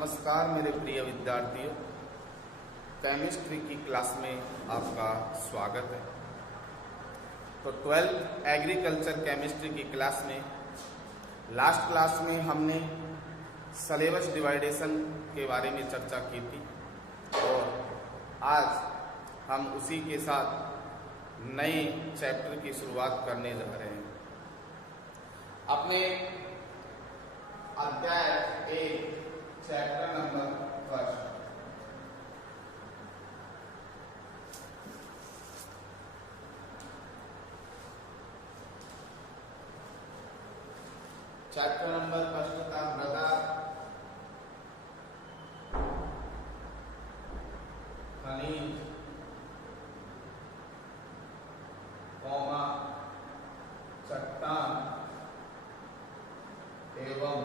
नमस्कार मेरे प्रिय विद्यार्थियों, केमिस्ट्री की क्लास में आपका स्वागत है। तो 12th एग्रीकल्चर केमिस्ट्री की क्लास में लास्ट क्लास में हमने सिलेबस डिवाइडेशन के बारे में चर्चा की थी और आज हम उसी के साथ नए चैप्टर की शुरुआत करने जा रहे हैं। अपने अध्याय 1 चैप्टर नंबर 1 चैप्टर नंबर 1 का मृदा खनिज कौमा चट्टान एवं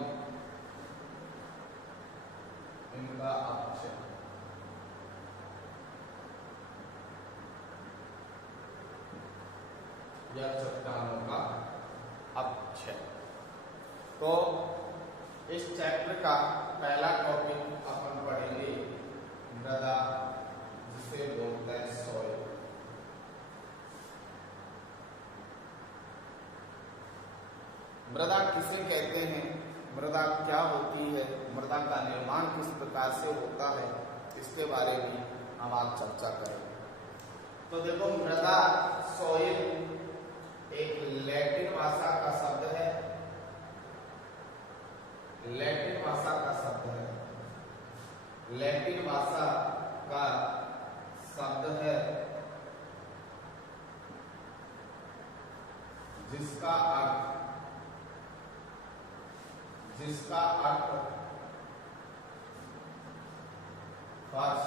इनका अक्षय। यह चट्टानों का अक्षय। तो इस चैप्टर का पहला टॉपिक अपन पढ़ेंगे मृदा, जिसे बोलते हैं सॉइल। मृदा किसे कहते हैं, मृदा क्या होती है, मृदा का निर्माण किस प्रकार से होता है, इसके बारे में हम आज चर्चा करेंगे। तो देखो, मृदा सॉइल एक लैटिन भाषा का शब्द है। लैटिन भाषा का शब्द है। लैटिन भाषा का शब्द है जिसका अर्थ फर्श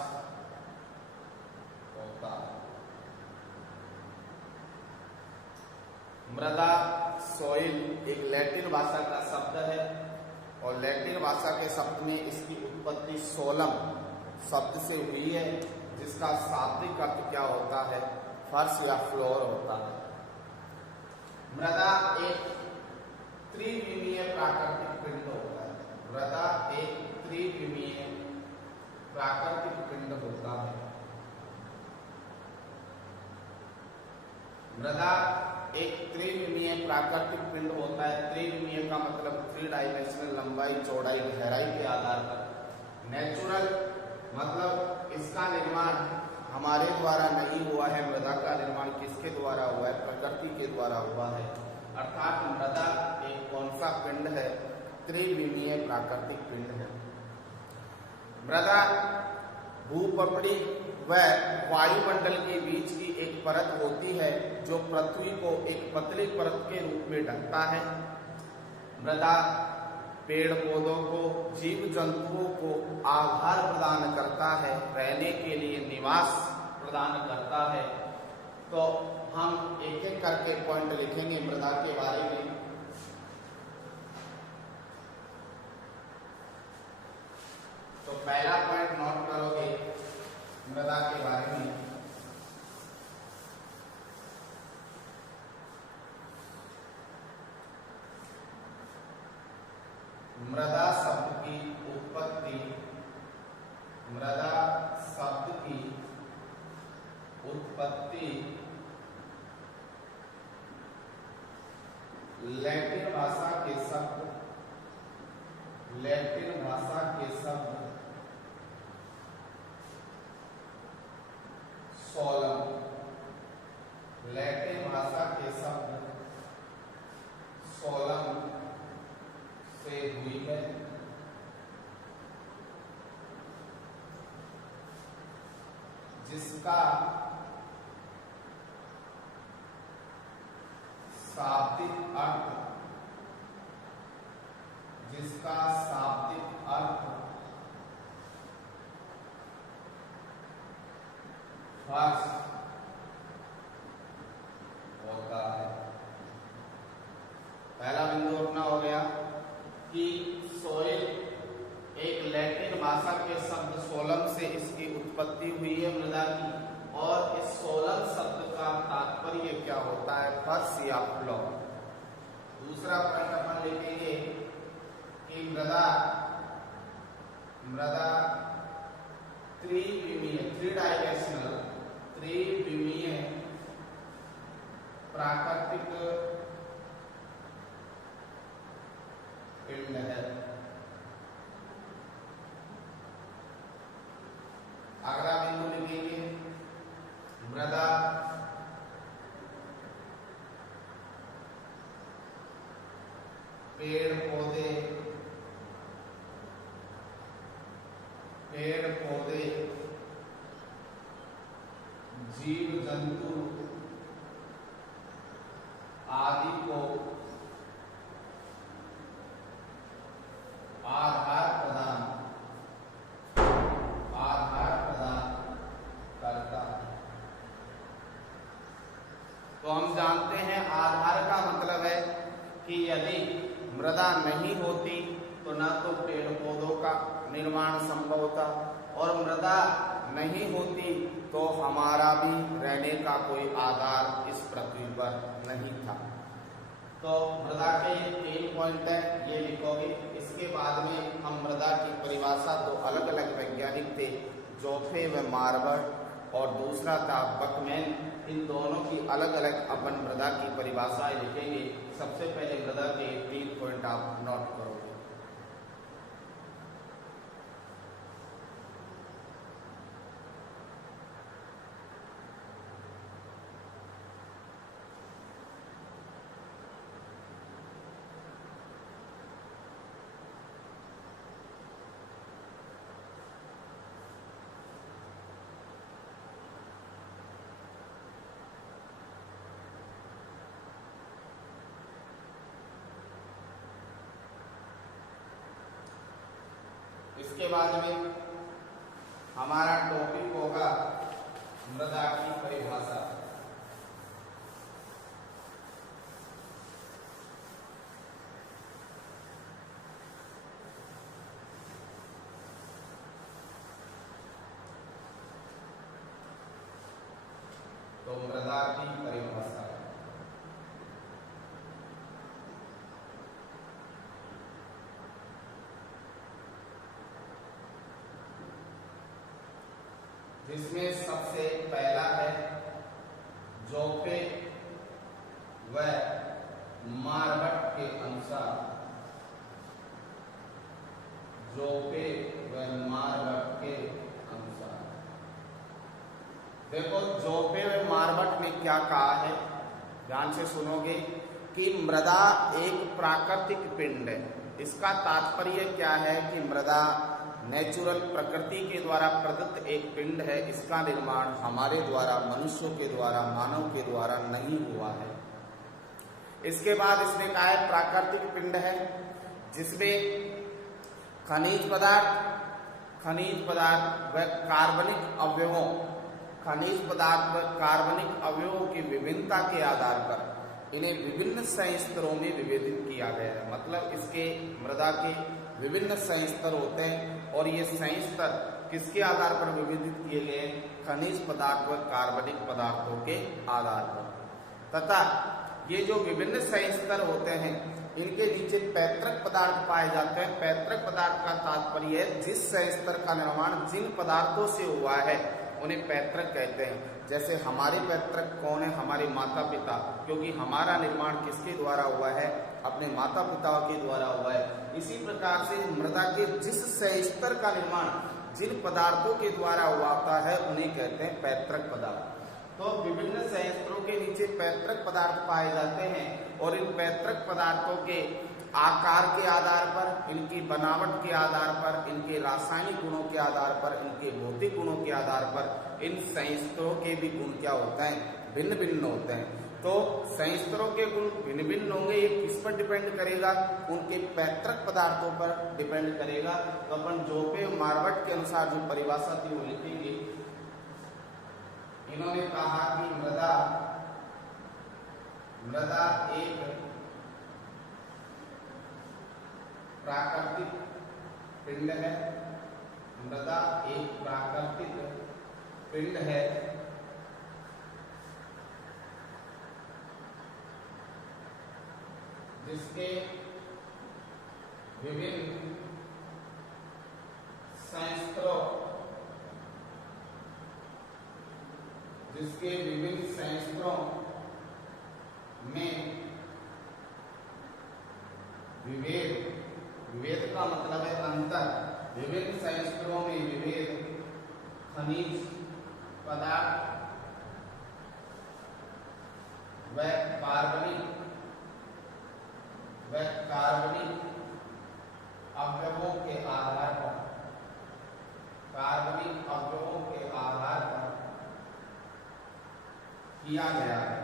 होता है। मृदा सॉइल एक लैटिन भाषा का शब्द है और लैटिन भाषा के शब्द में इसकी उत्पत्ति सोलम शब्द से हुई है, जिसका शाब्दिक अर्थ क्या होता है, फर्श या फ्लोर होता है। मृदा एक त्रिविमीय प्राकृतिक पिंड होता है। मृदा एक त्रिविमीय प्राकृतिक पिंड होता है। मृदा एक त्रिविमीय प्राकृतिक पिंड होता है। त्रिविमीय का मतलब 3 डायमेंशनल, लंबाई चौड़ाई गहराई के आधार पर। नेचुरल मतलब इसका निर्माण हमारे द्वारा नहीं हुआ है। मृदा का निर्माण किसके द्वारा हुआ है, प्रकृति के द्वारा हुआ है। अर्थात मृदा एक कौन सा पिंड है, त्रिविमीय प्राकृतिक पिंड है। मृदा भूपपड़ी व वायुमंडल के बीच की एक परत होती है जो पृथ्वी को एक पतली परत के रूप में ढकता है। मृदा पेड़ पौधों को, जीव जंतुओं को आहार प्रदान करता है, रहने के लिए निवास प्रदान करता है। तो हम एक एक करके पॉइंट लिखेंगे मृदा के बारे में। तो पहला पॉइंट नोट करोगे मृदा के बारे में। मृदा शब्द की उत्पत्ति, मृदा शब्द की उत्पत्ति लैटिन भाषा के शब्द सोलम, लैटिन भाषा के शब्द सोलम से हुई है। जिसका शाब्दिक अर्थ फर्श होता है। पहला बिंदु अपना हो गया कि सॉइल एक लैटिन भाषा के शब्द सोलम से इसकी उत्पत्ति हुई है मृदा की, और इस सोलम शब्द का तात्पर्य क्या होता है, फर्श या फ्लोर। दूसरा पॉइंट अपन लिखेंगे कि मृदा मृदा त्रिविमीय त्रिविमीय प्राकृतिक पिंड है। अगला बिंदु लिखेंगे मृदा पेड़ पौधे जीव जंतु आदि को आधार प्रदान करता है। तो हम जानते हैं आधार का मतलब है कि यदि मृदा नहीं होती तो न तो पेड़ पौधों का निर्माण संभव था और मृदा नहीं होती तो हमारा भी रहने का कोई आधार इस पृथ्वी पर नहीं था। तो मृदा के 3 पॉइंट है, ये लिखोगे। इसके बाद में हम मृदा की परिभाषा दो अलग अलग वैज्ञानिक थे, जोफे व मार्बर्ट और दूसरा था बकमैन। इन दोनों की अलग अलग अपन मृदा की परिभाषाएं लिखेंगे। सबसे पहले मृदा के 3 पॉइंट आप नोट करोगे। इसके बाद में हमारा टॉपिक होगा मृदा की परिभाषा। तो मृदा की परिभाषा जिसमें सबसे पहला है जोफे व मार्बर्ट के अनुसार। जोफे व मार्बर्ट के अनुसार देखो, जोफे व मार्बर्ट ने क्या कहा है, ध्यान से सुनोगे कि मृदा एक प्राकृतिक पिंड है। इसका तात्पर्य क्या है कि मृदा नेचुरल प्रकृति के द्वारा प्रदत्त एक पिंड है। इसका निर्माण हमारे द्वारा, मनुष्यों के द्वारा, मानव के द्वारा नहीं हुआ है। इसके बाद इसने कहा है प्राकृतिक पिंड है जिसमें खनिज पदार्थ व कार्बनिक अवयवों की विभिन्नता के आधार पर इन्हें विभिन्न संस्तरों में विभेदित किया गया है। मतलब इसके मृदा के विभिन्न संस्तर होते हैं और ये संस्तर किसके आधार पर विभेदित किए गए हैं? खनिज पदार्थ व कार्बनिक पदार्थों के आधार पर। तथा ये जो विभिन्न संस्तर होते हैं इनके नीचे पैतृक पदार्थ पाए जाते हैं। पैतृक पदार्थ का तात्पर्य है जिस संस्तर का निर्माण जिन पदार्थों से हुआ है उन्हें पैतृक कहते हैं। जैसे हमारे पैतृक कौन है? हमारे माता पिता, क्योंकि हमारा निर्माण किसके द्वारा हुआ है? अपने माता पिता के द्वारा हुआ है। इसी प्रकार से मृदा के जिस संस्तर का निर्माण जिन पदार्थों के द्वारा हुआ है उन्हें कहते हैं पैतृक पदार्थ। तो विभिन्न संयंत्रों के नीचे पैतृक पदार्थ पाए जाते हैं और इन पैतृक पदार्थों के आकार के आधार पर, इनकी बनावट के आधार पर, इनके रासायनिक गुणों के आधार पर, इनके भौतिक गुणों के आधार पर इन संयंत्रों के भी गुण क्या होते हैं? भिन्न भिन्न होते हैं। तो संयंत्रों के गुण भिन्न भिन्न होंगे। ये किस पर डिपेंड करेगा? उनके पैतृक पदार्थों पर डिपेंड करेगा। तो अपन जोफे मार्बर्ट के अनुसार जो परिभाषा थी वो लिखेंगे। इन्होंने कहा कि मृदा एक प्राकृतिक पिंड है। मृदा एक प्राकृतिक पिंड है जिसके विभिन्न जिसके विभिन्न संयंत्रों में विभेद का मतलब है अंतर, विभिन्न संयंत्रों में विभेद खनिज पदार्थ व कार्बनिक अवयवों के आधार पर किया गया है।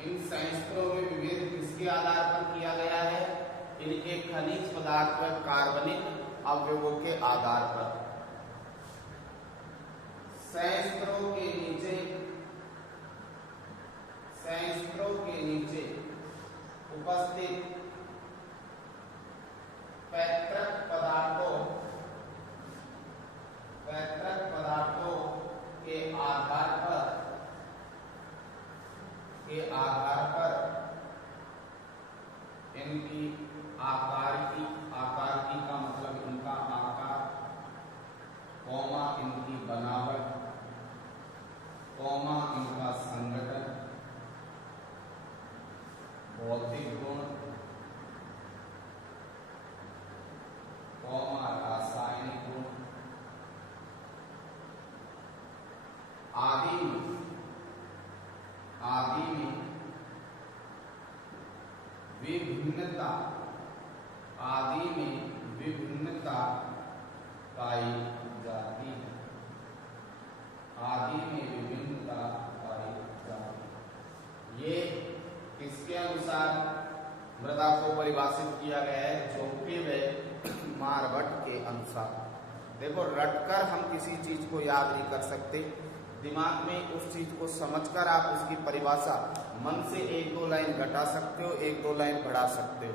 इन संयंत्रों में विभेद किसके आधार पर किया गया है? इनके खनिज पदार्थ व कार्बनिक अवयवों के आधार पर। संयंत्रों के नीचे उपस्थित पैतृक पदार्थों के आधार पर इनकी आकार की का मतलब इनका आकार, कौमा इनकी बनावट, कौमा इनका संगठन, भौतिक गुण, कौमा रासायनिक गुण आदि में विभिन्नता पाई जाती है। ये किसके अनुसार मृदा को परिभाषित किया गया है? जोप्पे व मारबट के अनुसार। देखो, रटकर हम किसी चीज को याद नहीं कर सकते, दिमाग में उस चीज को समझकर आप उसकी परिभाषा मन से 1-2 लाइन घटा सकते हो, 1-2 लाइन बढ़ा सकते हो।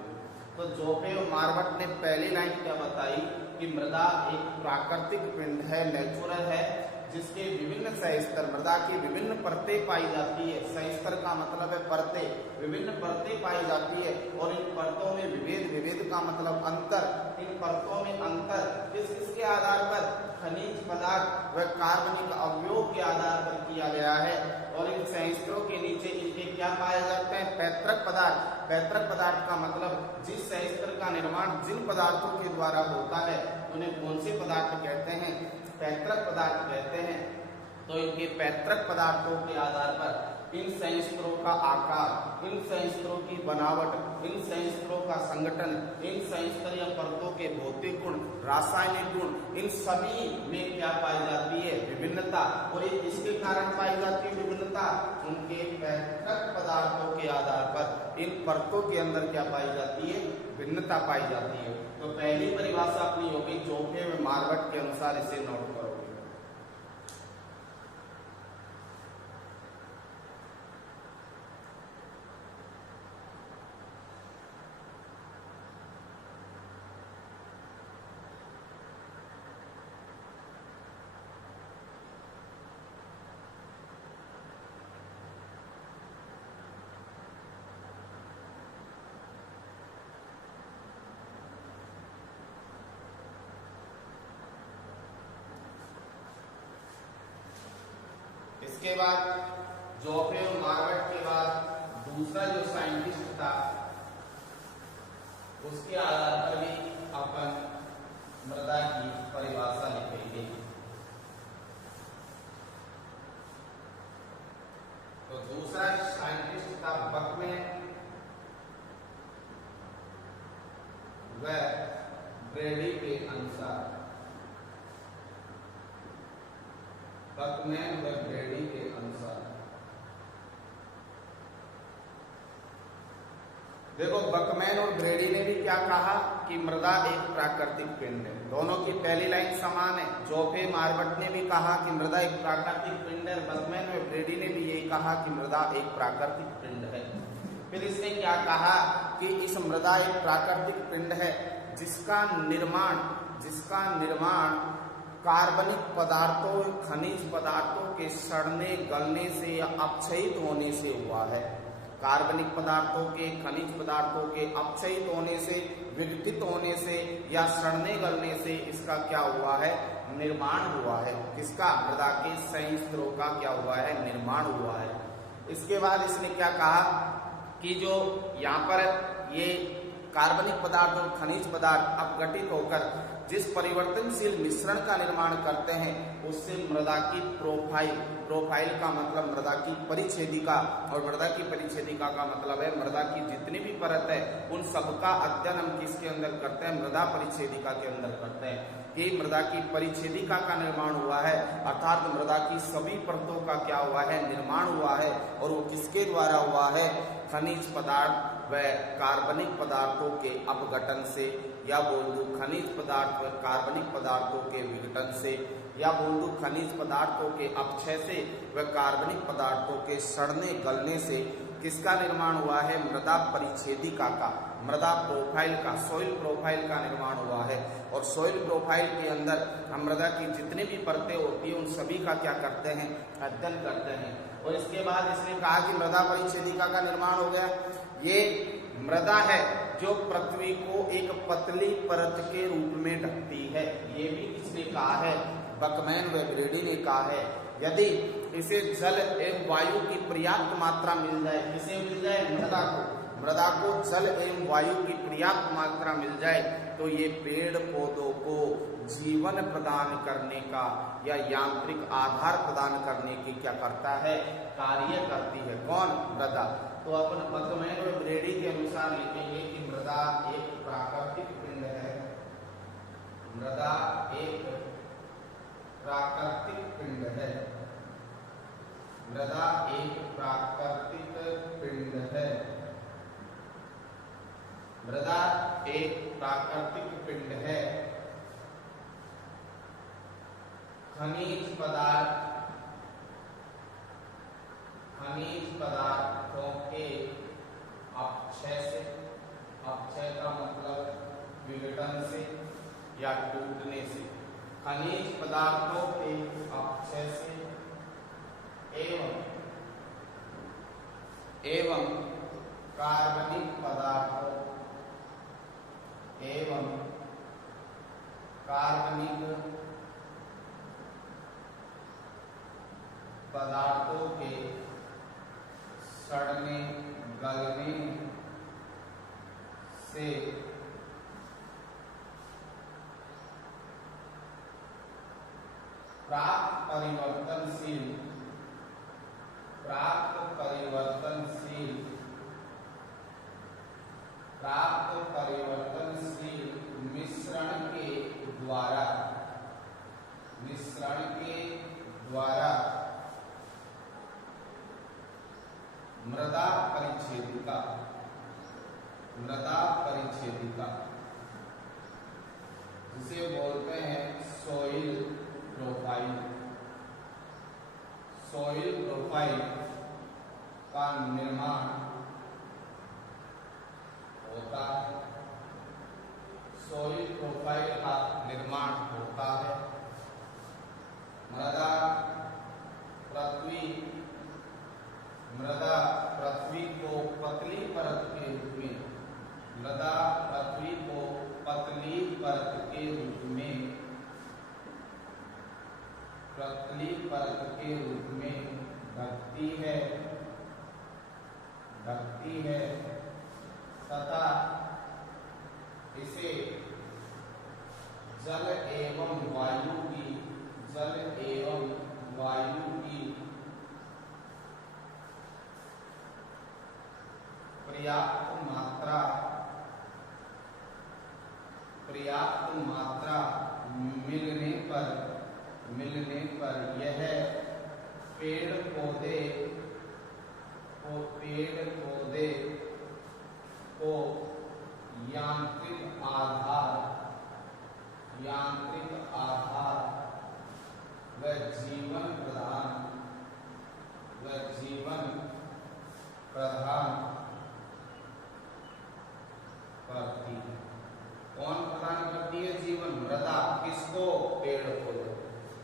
तो जोप्पे और मारबट ने पहली लाइन क्या बताई कि मृदा एक प्राकृतिक पिंड है, नेचुरल है, जिसके विभिन्न संस्तर, मृदा की विभिन्न परतें पाई जाती है। संस्तर का मतलब है परतें, विभिन्न परतें पाई जाती है और इन परतों में विभेद का मतलब अंतर। इन परतों में अंतर किसके आधार पर? खनिज पदार्थ व कार्बनिक अवयवों के आधार पर किया गया है। और इन संयंत्रों के नीचे इनके क्या पाए जाते हैं? पैतृक पदार्थ। पैतृक पदार्थ का मतलब जिस संयंत्र का निर्माण जिन पदार्थों के द्वारा होता है उन्हें कौन से पदार्थ कहते हैं? पैतृक पदार्थ कहते हैं। तो इनके पैतृक पदार्थों के आधार पर इन संयंत्रों का आकार, इन संयंत्रों की बनावट, इन संयंत्रों का संगठन, इन संयंत्र या परतों के भौतिक गुण, रासायनिक गुण, इन सभी में क्या पाई जाती है? विभिन्नता। और ये किसके कारण पाई जाती है विभिन्नता? उनके पैतृक पदार्थों के आधार पर इन परतों के अंदर क्या पाई जाती है? भिन्नता पाई जाती है। तो पहली परिभाषा अपनी होगी जोप्पे व मारबट के अनुसार, इसे नोट करोगे। इसके बाद जोप्पे और मारबट के बाद दूसरा जो साइंटिस्ट था उसके आधार पर भी अपन मृदा की परिभाषा लिखेंगे। तो दूसरा साइंटिस्ट था बकमैन व ब्रेडी के अनुसार। बकमैन व ब्रेडी के अनुसार देखो, बकमैन और ब्रेडी ने भी क्या कहा कि मृदा एक प्राकृतिक पिंड है। दोनों की पहली लाइन समान है। जोप्पे मारबट ने भी कहा कि मृदा एक प्राकृतिक पिंड है, बकमैन व ब्रेडी ने भी यही कहा कि मृदा एक प्राकृतिक पिंड है। फिर इसने क्या कहा कि इस मृदा एक प्राकृतिक पिंड है जिसका निर्माण कार्बनिक पदार्थों, खनिज पदार्थों के सड़ने, गलने से या अपक्षयित होने से हुआ है। कार्बनिक पदार्थों के, खनिज पदार्थों के अपक्षयित होने से, विघटित होने से या सड़ने गलने से इसका क्या हुआ है, निर्माण हुआ है। किसका, मृदा के संयंत्रों का क्या हुआ है, निर्माण हुआ है। इसके बाद इसने क्या कहा कि जो यहाँ पर ये कार्बनिक पदार्थ और खनिज पदार्थ अपघटित होकर जिस परिवर्तनशील मिश्रण का निर्माण करते हैं उससे मृदा की प्रोफाइल का मतलब मृदा की परिच्छेदिका, और मृदा की परिच्छेदिका का मतलब है मृदा की जितनी भी परत है उन सबका अध्ययन हम किसके अंदर करते हैं, मृदा परिच्छेदिका के अंदर करते हैं। कि मृदा की परिच्छेदिका का निर्माण हुआ है, अर्थात मृदा की सभी परतों का क्या हुआ है, निर्माण हुआ है। और वो किसके द्वारा हुआ है, खनिज पदार्थ व कार्बनिक पदार्थों के अपघटन से, या बोल दूं खनिज पदार्थ व कार्बनिक पदार्थों के विघटन से, या बोल दूं खनिज पदार्थों के अपक्षय से व कार्बनिक पदार्थों के सड़ने गलने से किसका निर्माण हुआ है, मृदा परिच्छेदिका का, मृदा प्रोफाइल का, सॉइल प्रोफाइल का निर्माण हुआ है। और सॉइल प्रोफाइल के अंदर हम मृदा की जितनी भी परतें होती है उन सभी का क्या करते हैं, अध्ययन करते हैं। और इसके बाद इसने कहा कि मृदा परिच्छेदिका का निर्माण हो गया। ये मृदा है जो पृथ्वी को एक पतली परत के रूप में ढकती है। ये भी किसने कहा है, बकमैन व ब्रेडी ने कहा है। यदि इसे जल एवं वायु की पर्याप्त मात्रा मिल जाए, किसे मिल जाए, मृदा को जल एवं वायु की पर्याप्त मात्रा मिल जाए तो ये पेड़ पौधों को जीवन प्रदान करने का या यांत्रिक आधार प्रदान करने की क्या करता है, कार्य करती है। कौन, मृदा। तो अपन बकमैन और ब्रेडी के अनुसार लिखेंगे कि मृदा एक प्राकृतिक पिंड है, मृदा एक प्राकृतिक पिंड है, मृदा एक प्राकृतिक पिंड है, मृदा एक प्राकृतिक पिंड है। खनिज पदार्थों के अपक्षय से, अपक्षय का मतलब विघटन से या टूटने से, खनिज पदार्थों के अपक्षय से एवं कार्बनिक पदार्थों एवं कार्बनिक पदार्थों के सड़ने गलने से प्राप्त परिवर्तनशील मिश्रण के द्वारा मृदा परिच्छेदिका जिसे बोलते हैं सॉइल प्रोफाइल का निर्माण होता है। सॉइल प्रोफाइल का निर्माण होता है। मृदा पृथ्वी को पतली परत के रूप में, मृदा पृथ्वी को पतली परत के रूप में, पतली परत के रूप में ढकती है तथा इसे जल एवं वायु की पर्याप्त मात्रा मिलने पर यह पेड़ पौधे को यांत्रिक आधार व जीवन प्रदान करती है। कौन प्रदान करती है, जीवन, मृदा। किसको, पेड़ पौधे।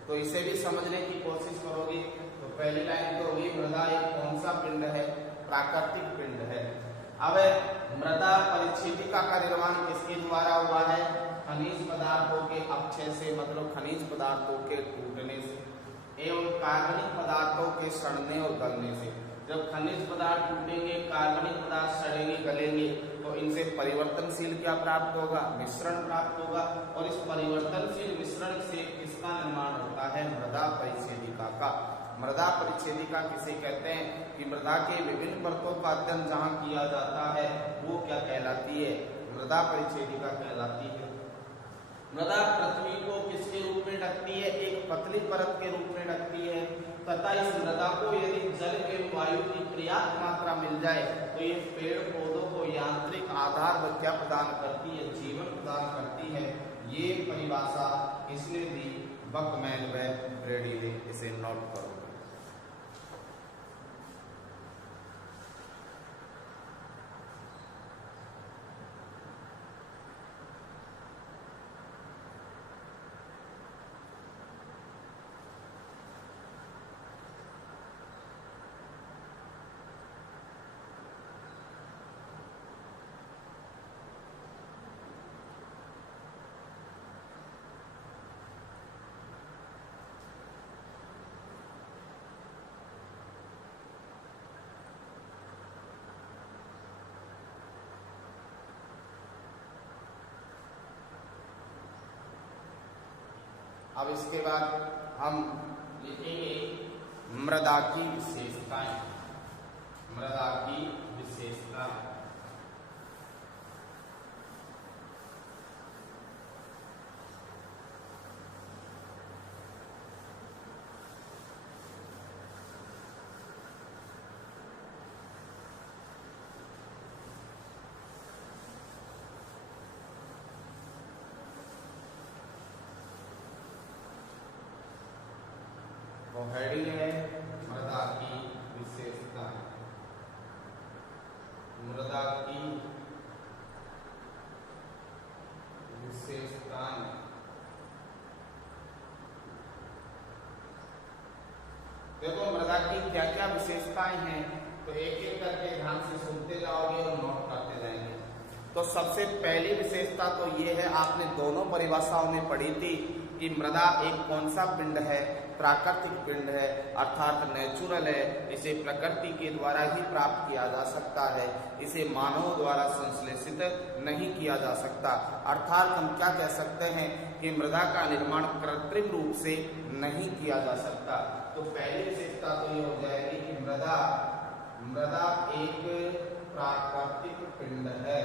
तो इसे भी समझने की कोशिश करोगे तो पहली लाइन तो होगी मृदा एक कौन सा पिंड है, प्राकृतिक पिंड है। अब मृदा परिच्छेदिका का निर्माण किसके द्वारा हुआ है, खनिज पीछे से मतलब खनिज पदार्थों के टूटने से एवं कार्बनिक पदार्थों के सड़ने और गलने से। जब खनिज पदार्थ टूटेंगे, कार्बनिक पदार्थ सड़ेंगे, गलेंगे, तो इनसे परिवर्तनशील क्या प्राप्त होगा? मिश्रण प्राप्त होगा। और इस परिवर्तनशील मिश्रण से किसका निर्माण होता है? मृदा परिच्छेदिका का। मृदा परिच्छेदिका किसे कहते हैं? कि मृदा के विभिन्न परतों का अध्ययन जहाँ किया जाता है वो क्या कहलाती है? मृदा परिच्छेदिका कहलाती है। मृदा पृथ्वी को किसके रूप में ढकती है? एक पतली परत के रूप में ढकती है तथा इस मृदा को यदि जल एवं वायु की पर्याप्त मात्रा मिल जाए तो ये पेड़ पौधों को यांत्रिक आधार व क्या प्रदान करती है? जीवन प्रदान करती है। ये परिभाषा किसने दी? बकमैन व ब्रेडी ने। इसे नोट करो। अब इसके बाद हम लिखेंगे मृदा की विशेषताएं। मृदा की विशेषताएं। तो हेडिंग है मृदा की विशेषताएं। मृदा की विशेषताएं। देखो मृदा की क्या क्या विशेषताएं हैं तो एक एक करके ध्यान से सुनते जाओगे और नोट करते जाएंगे। तो सबसे पहली विशेषता तो ये है, आपने दोनों परिभाषाओं में पढ़ी थी कि मृदा एक कौन सा पिंड है? प्राकृतिक पिंड है, अर्थात नेचुरल है। इसे प्रकृति के द्वारा ही प्राप्त किया जा सकता है। इसे मानव द्वारा संश्लेषित नहीं किया जा सकता। अर्थात हम क्या कह सकते हैं कि मृदा का निर्माण कृत्रिम रूप से नहीं किया जा सकता। तो पहली विशेषता तो ये हो जाएगी कि मृदा एक प्राकृतिक पिंड है।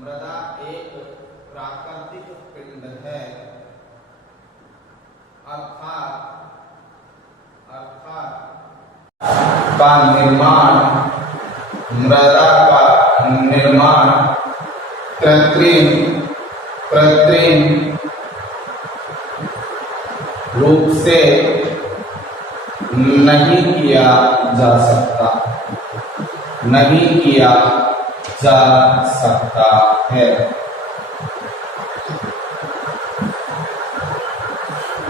मृदा एक प्राकृतिक पिंड है, अर्थात का निर्माण, मृदा का निर्माण कृत्रिम रूप से नहीं किया जा सकता। नहीं किया जा सकता है।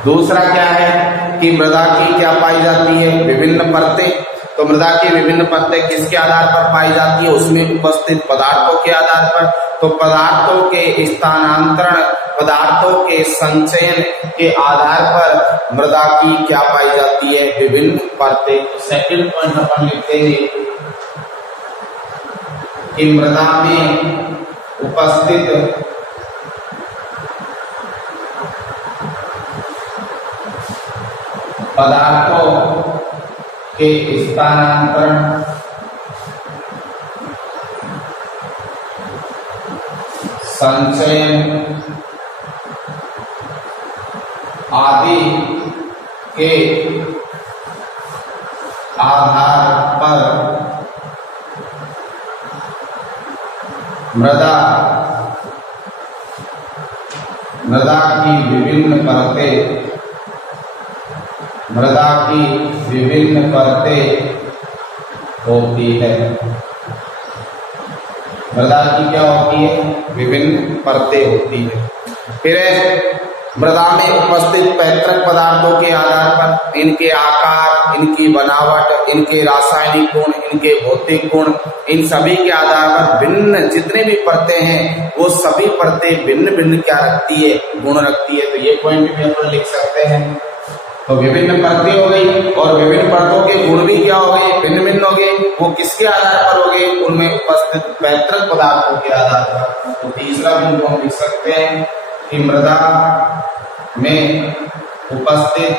दूसरा क्या है कि मृदा की क्या पाई जाती है? विभिन्न परतें। तो मृदा की विभिन्न परतें किसके आधार पर पाई जाती है? उसमें उपस्थित पदार्थों के आधार पर। तो पदार्थों के स्थानांतरण, पदार्थों के संचयन के आधार पर मृदा की क्या पाई जाती है? विभिन्न परतें। तो सेकंड पॉइंट अपन लिखेंगे कि मृदा में उपस्थित पदार्थों के स्थानांतरण, संचयन आदि के आधार पर मृदा की विभिन्न परतें, मृदा की विभिन्न परतें होती है। मृदा की क्या होती है? विभिन्न परतें होती है। फिर मृदा में उपस्थित पैतृक पदार्थों के आधार पर इनके आकार, इनकी बनावट, इनके रासायनिक गुण, इनके भौतिक गुण, इन सभी के आधार पर भिन्न जितने भी परतें हैं वो सभी परतें भिन्न भिन्न क्या रखती है, गुण रखती है। तो ये पॉइंट भी अपन लिख सकते हैं। तो विभिन्न परतें हो गई और विभिन्न परतों के गुण भी क्या हो गए, भिन्न भिन्न हो गए। वो किसके आधार पर हो गए, उनमें उपस्थित पैतृक पदार्थों के आधार पर। तो तीसरा बिंदु हम लिख सकते हैं कि मृदा में उपस्थित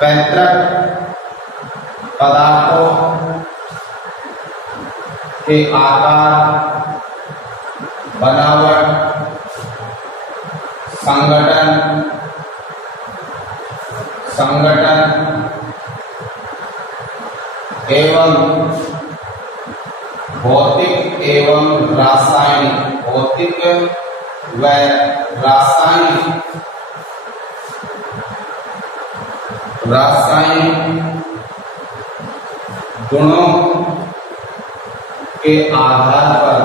पैतृक पदार्थों के आकार, बनावट, संगठन एवं भौतिक एवं रासायनिक, भौतिक व रासायनिक गुणों के आधार पर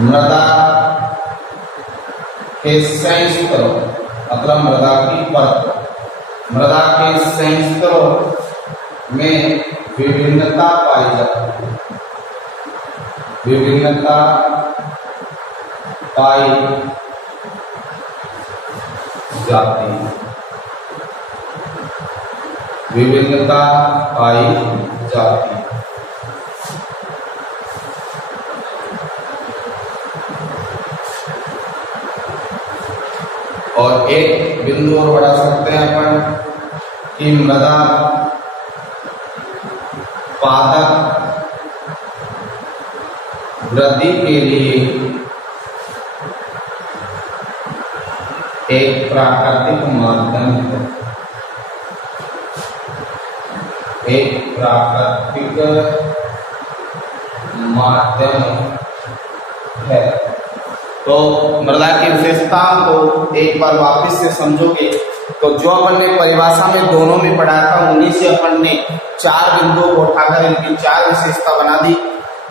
मृदा के संयुक्त, मतलब मृदा की परत, मृदा के संयुक्त में विभिन्नता पाई जाती है, विभिन्नता पाई जाती है, विभिन्नता पाई जाती है। और एक बिंदु और बढ़ा सकते हैं अपन कि मृदा पादप वृद्धि के लिए एक प्राकृतिक माध्यम है, एक प्राकृतिक माध्यम है। तो मृदा की विशेषताओं को एक बार वापस से समझोगे तो जो अपन ने परिभाषा में दोनों में पढ़ा था उन्हीं से अपन ने चार बिंदुओं को उठाकर इनकी चार विशेषता बना दी।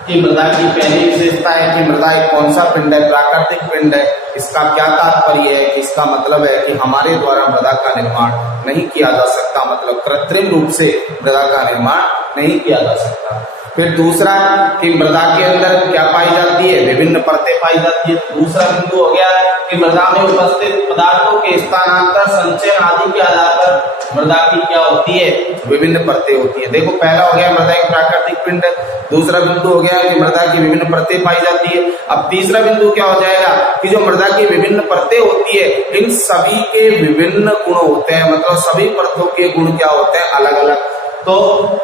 कि मृदा की पहली विशेषता है कि मृदा एक कौन सा पिंड है, प्राकृतिक पिंड है। इसका क्या तात्पर्य है कि इसका मतलब है कि हमारे द्वारा मृदा का निर्माण नहीं किया जा सकता, मतलब कृत्रिम रूप से मृदा का निर्माण नहीं किया जा सकता। फिर दूसरा कि मृदा के अंदर क्या पाई जाती है, विभिन्न परतें पाई जाती है। दूसरा बिंदु हो गया कि मृदा में उपस्थित पदार्थों के स्थानांतर, संचयन आदि के आधार पर मृदा की क्या होती है, विभिन्न परतें होती है। देखो पहला हो गया मृदा एक प्राकृतिक पिंड, दूसरा बिंदु हो गया कि मृदा की विभिन्न परतें पाई जाती है। अब तीसरा बिंदु क्या हो जाएगा कि जो मृदा की विभिन्न परतें होती है इन सभी के विभिन्न गुण होते हैं, मतलब सभी परतों के गुण क्या होते हैं, अलग अलग। तो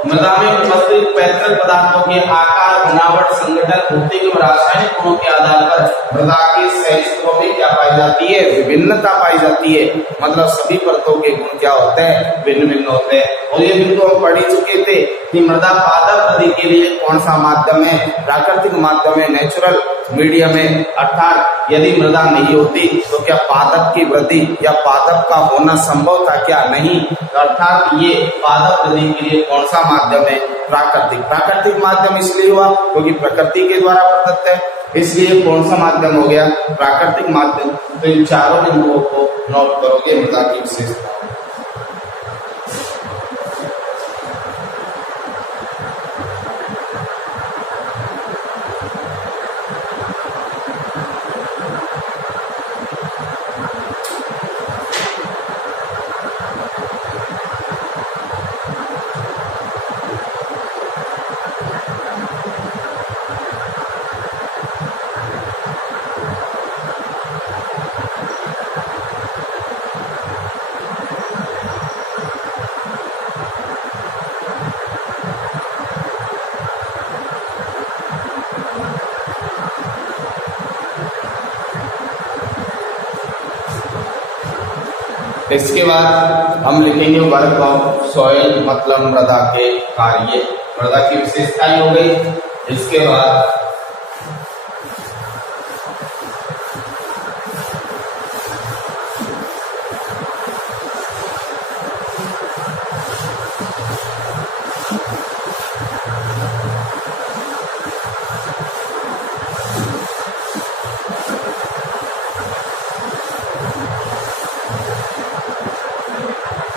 मृदा में उपस्थित पैतृक पदार्थों के आकार, बनावट, संगठन, भौतिक एवं रासायनिक गुणों के आधार पर मृदा के संयुग्मों में क्या पाई जाती है, विभिन्नता पाई जाती है, मतलब सभी परतों के गुण क्या होते हैं, भिन्न भिन्न होते हैं। और ये बिंदु हम पढ़ ही चुके थे कि मृदा पादप वृद्धि के लिए कौन सा माध्यम है, प्राकृतिक माध्यम है, नेचुरल मीडियम है। अर्थात यदि मृदा नहीं होती तो क्या पादप की वृद्धि या पादप का होना संभव था, क्या नहीं। तो अर्थात ये पादप वृद्धि के लिए कौन सा माध्यम है, प्राकृतिक। प्राकृतिक माध्यम इसलिए हुआ क्योंकि प्रकृति के द्वारा प्रदत्त है, इसलिए कौन सा माध्यम हो गया, प्राकृतिक माध्यम। तो इन चारों बिंदुओं को नोट करोगे मृदा की विशेषता। इसके बाद हम लिखेंगे वर्क ऑफ सॉइल, मतलब मृदा के कार्य। मृदा की विशेषताएं हो गई। इसके बाद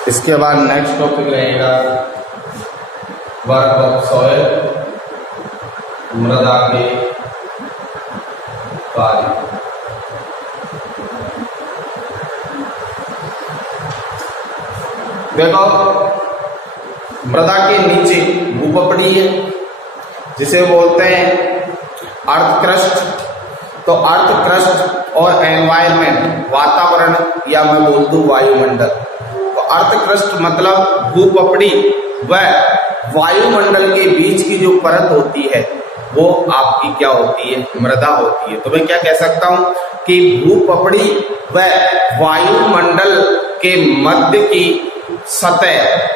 इसके बाद नेक्स्ट टॉपिक रहेगा वर्क ऑफ सॉइल, मृदा के कार्य। देखो, मृदा के नीचे भूपपड़ी है जिसे बोलते हैं अर्थ क्रस्ट। तो अर्थ क्रस्ट और एनवायरनमेंट, वातावरण या मैं बोल दूं वायुमंडल। तो अर्थ क्रस्ट मतलब भूपपड़ी व वायुमंडल के बीच की जो परत होती है वो आपकी क्या होती है, मृदा होती है। तो मैं क्या कह सकता हूं कि भूपपड़ी व वायुमंडल के मध्य की सतह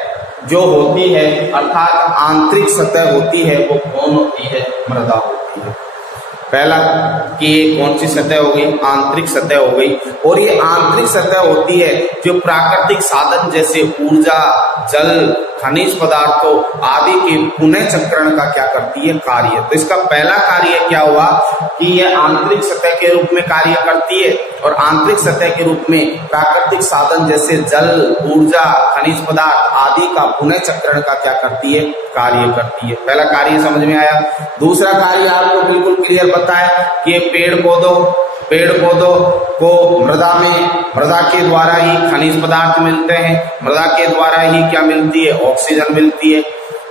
जो होती है अर्थात आंतरिक सतह होती है वो कौन होती है, मृदा होती है। पहला कि ये कौन सी सतह हो गई, आंतरिक सतह हो गई। और ये आंतरिक सतह होती है जो प्राकृतिक साधन जैसे ऊर्जा, जल, खनिज पदार्थों आदि के पुनः चक्रण का क्या करती है, कार्य। तो इसका पहला कार्य क्या हुआ कि यह आंतरिक सतह के रूप में कार्य करती है और आंतरिक सतह के रूप में प्राकृतिक साधन जैसे जल, ऊर्जा, खनिज पदार्थ आदि का पुनः चक्रण का क्या करती है, कार्य करती है। पहला कार्य समझ में आया। दूसरा कार्य आपको बिल्कुल क्लियर बताया कि पेड़ पौधों को मृदा के द्वारा ही खनिज पदार्थ मिलते हैं, मृदा के द्वारा ही क्या मिलती है, ऑक्सीजन मिलती है।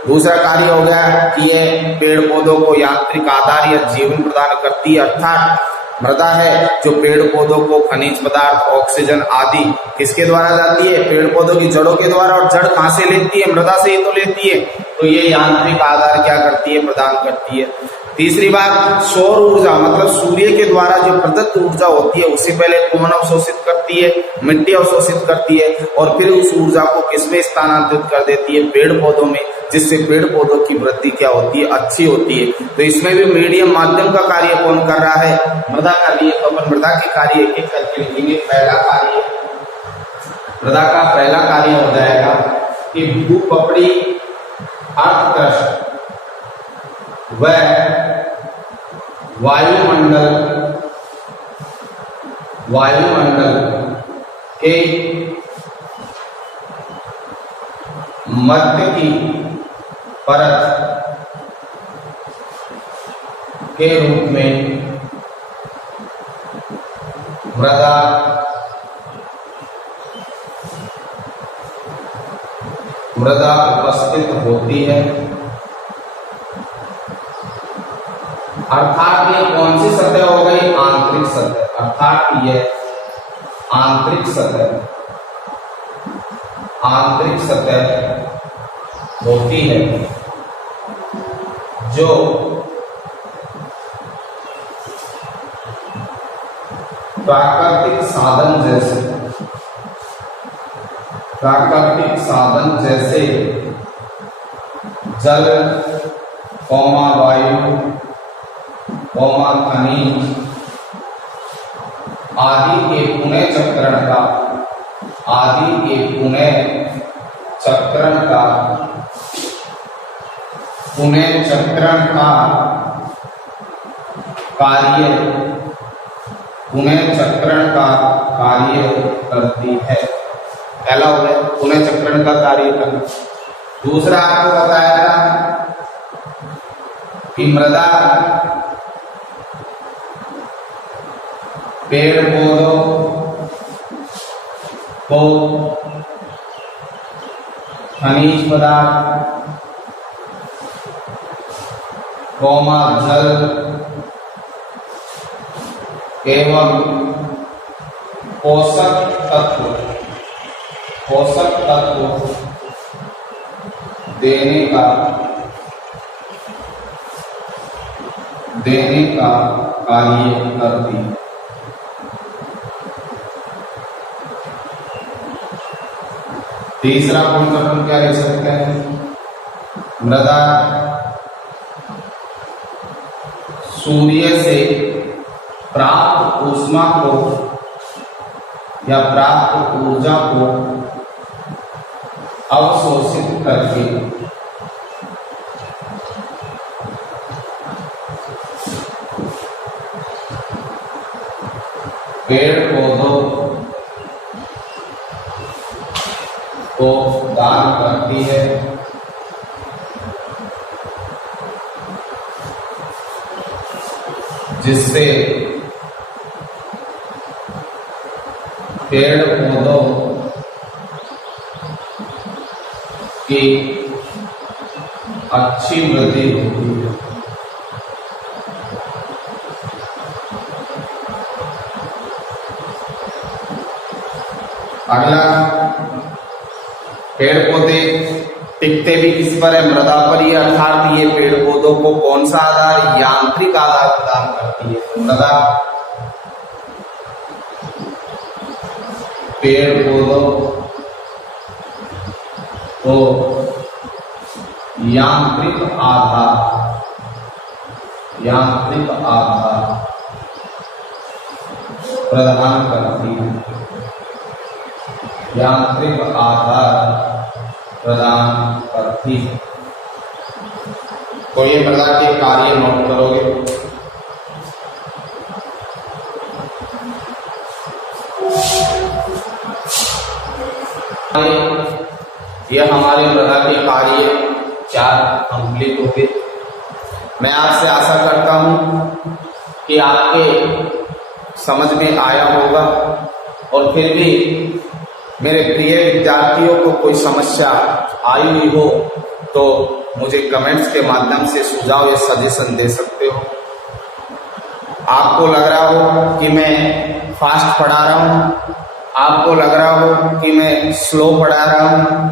दूसरा कार्य हो गया कि ये पेड़ पौधों को यांत्रिक आधार या जीवन प्रदान करती है, अर्थात मृदा है जो पेड़ पौधों को खनिज पदार्थ, ऑक्सीजन आदि किसके द्वारा जाती है, पेड़ पौधों की जड़ों के द्वारा। और जड़ कहां से लेती है, मृदा से ही तो लेती है। तो ये यांत्रिक आधार क्या करती है, प्रदान करती है। तीसरी बात, सौर ऊर्जा मतलब सूर्य के द्वारा जो प्रदत्त ऊर्जा होती है उससे पहले कौन अवशोषित करती है, मिट्टी अवशोषित करती है और फिर उस ऊर्जा को किसमें स्थानांतरित कर देती है, पेड़ पौधों में, जिससे पेड़ पौधों की वृद्धि क्या होती है, अच्छी होती है। तो इसमें भी मीडियम माध्यम का कार्य कौन कर रहा है, मृदा कर रही है। तो अपन मृदा के कार्य एक एक करके लिखेंगे। पहला कार्य, मृदा का पहला कार्य हो जाएगा कि भूपपड़ी, अर्थ क्रस्ट व वायुमंडल के मध्य की परत के रूप में मृदा उपस्थित होती है। अर्थात ये कौन सी सतह हो गई, आंतरिक सतह। अर्थात ये आंतरिक सतह होती है जो प्राकृतिक साधन जैसे जल, वायु, खनिज आदि के पुनः चक्रण का कार्य करती है। पहला हो गया पुनः चक्रण का कार्य करना। दूसरा आपको बताया था कि मृदा पेड़ पौधों को खनिज पदार्थ, जल एवं पोषक तत्व देने का कार्य करती है। तीसरा पॉइंट अपन क्या ले सकते हैं, मृदा सूर्य से प्राप्त ऊष्मा को या प्राप्त ऊर्जा को अवशोषित करके पेड़ पौधों को दान करती है, जिससे पेड़ पौधों की अच्छी वृद्धि होती है। अगला, पेड़ पौधे टिकते भी किस पर है? मृदा पर ही, अर्थात ये पेड़ पौधों को कौन सा आधार? यांत्रिक आधार प्रदान करती है। मृदा पेड़ पौधों को यांत्रिक आधार प्रदान करती है, यांत्रिक आधार प्रदान करती है। तो ये मृदा के कार्य नोट करोगे। यह हमारे मृदा के कार्य 4 कंप्लीट हो गए। मैं आपसे आशा करता हूं कि आपके समझ में आया होगा, और फिर भी मेरे प्रिय विद्यार्थियों को कोई समस्या आई हुई हो तो मुझे कमेंट्स के माध्यम से सुझाव या सजेशन दे सकते हो। आपको लग रहा हो कि मैं फास्ट पढ़ा रहा हूं, आपको लग रहा हो कि मैं स्लो पढ़ा रहा हूं,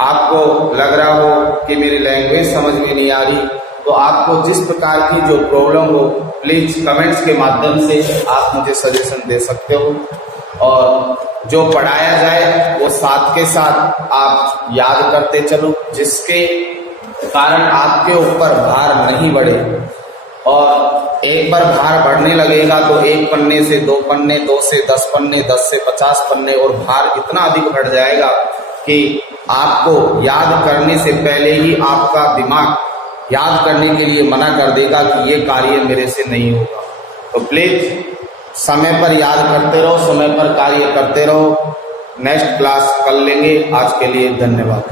आपको लग रहा हो कि मेरी लैंग्वेज समझ में नहीं आ रही, तो आपको जिस प्रकार की जो प्रॉब्लम हो प्लीज कमेंट्स के माध्यम से आप मुझे सजेशन दे सकते हो, और जो पढ़ाया जाए वो साथ के साथ आप याद करते चलो, जिसके कारण आपके ऊपर भार नहीं बढ़े। और एक बार भार बढ़ने लगेगा तो 1 पन्ने से 2 पन्ने, 2 से 10 पन्ने, 10 से 50 पन्ने, और भार इतना अधिक बढ़ जाएगा कि आपको याद करने से पहले ही आपका दिमाग याद करने के लिए मना कर देगा कि ये कार्य मेरे से नहीं होगा। तो प्लीज समय पर याद करते रहो, समय पर कार्य करते रहो। नेक्स्ट क्लास कर लेंगे। आज के लिए धन्यवाद।